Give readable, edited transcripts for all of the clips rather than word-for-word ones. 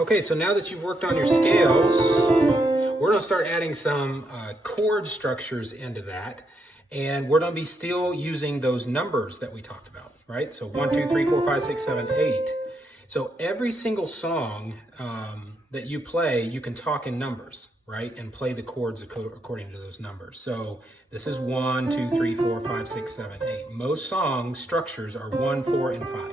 Okay, so now that you've worked on your scales, we're going to start adding some chord structures into that. And we're going to be still using those numbers that we talked about, right? So 1, 2, 3, 4, 5, 6, 7, 8. So every single song that you play, you can talk in numbers, right? And play the chords according to those numbers. So this is 1, 2, 3, 4, 5, 6, 7, 8. Most song structures are 1, 4, and 5.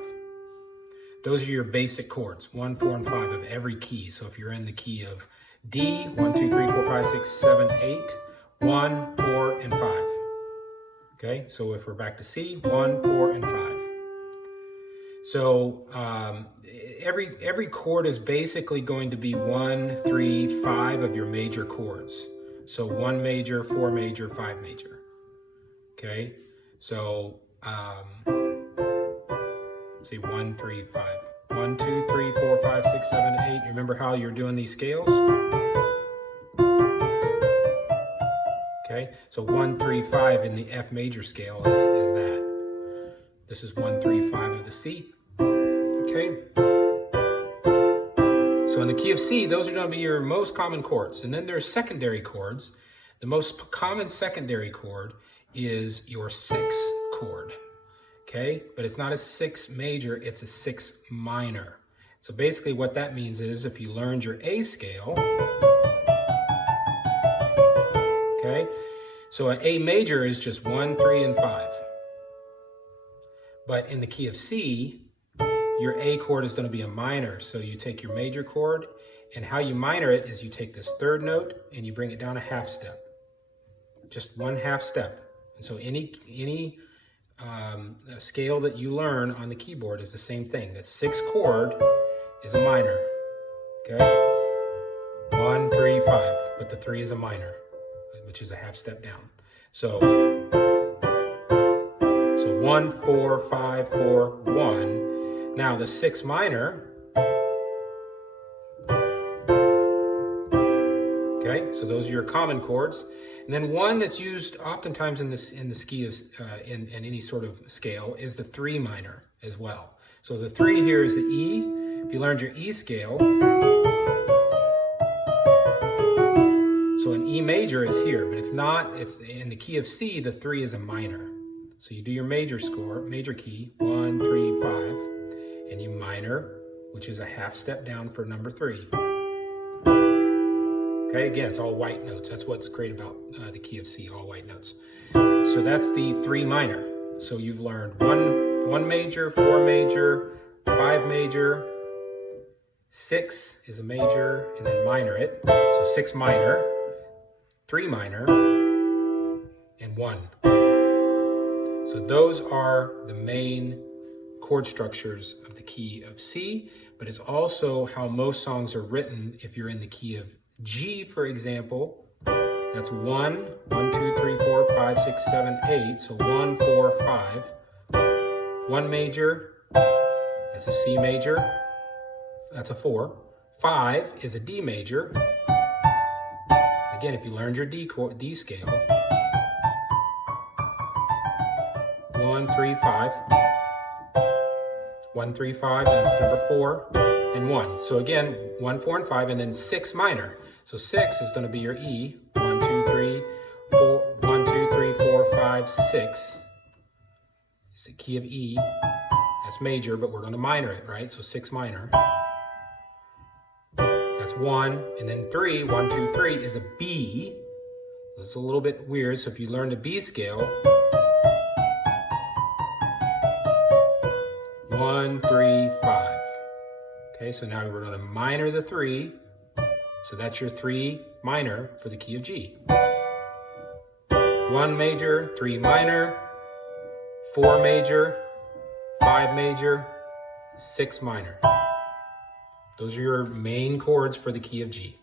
Those are your basic chords, 1, 4, and 5 of every key. So if you're in the key of D, 1, 2, 3, 4, 5, 6, 7, 8, 1, 4, and 5. Okay, so if we're back to C, 1, 4, and 5. So every chord is basically going to be 1, 3, 5 of your major chords. So 1 major, 4 major, 5 major. Okay, so see 1, 3, 5. 1, 2, 3, 4, 5, 6, 7, 8. You remember how you're doing these scales? Okay, so 1, 3, 5 in the F major scale is that. This is 1, 3, 5 of the C. Okay. So in the key of C, those are going to be your most common chords. And then there's secondary chords. The most common secondary chord is your 6 chord. Okay, but it's not a 6 major, it's a 6 minor. So basically what that means is if you learned your A scale, okay, so an A major is just 1, 3, and 5. But in the key of C, your A chord is going to be a minor. So you take your major chord, and how you minor it is you take this third note and you bring it down a half step. Just 1 half step. And so any scale that you learn on the keyboard is the same thing. The 6th chord is a minor. Okay? 1, 3, 5. But the 3 is a minor, which is a half step down. So 1, 4, 5, 4, 1. Now the 6 minor, okay, so those are your common chords. And then one that's used oftentimes in the key of in any sort of scale is the 3 minor as well. So the 3 here is the E. If you learned your E scale, so an E major is here, but it's not. It's in the key of C. The 3 is a minor. So you do your major key, 1, 3, 5, and you minor, which is a half step down for number 3. Okay, again, it's all white notes. That's what's great about the key of C, all white notes. So that's the 3 minor. So you've learned 1 major, 4 major, 5 major, 6 is a major, and then minor it. So 6 minor, 3 minor, and 1. So those are the main chord structures of the key of C, but it's also how most songs are written if you're in the key of G, for example. That's 1, 1, 2, 3, 4, 5, 6, 7, 8. So 1, 4, 5. 1 major, that's a C major. That's a 4. 5 is a D major. Again, if you learned your D scale. 1, 3, 5. 1, 3, 5, that's number 4, and 1. So again, 1, 4, and 5, and then 6 minor. So 6 is going to be your E. 1, 2, 3, 4, 1, 2, 3, 4, 5, 6. It's the key of E. That's major, but we're going to minor it, right? So 6 minor. That's 1, and then 3, 1, 2, 3 is a B. It's a little bit weird, so if you learn the B scale, 1, 3, 5. Okay, so now we're going to minor the 3. So that's your 3 minor for the key of G. 1 major, 3 minor, 4 major, 5 major, 6 minor. Those are your main chords for the key of G.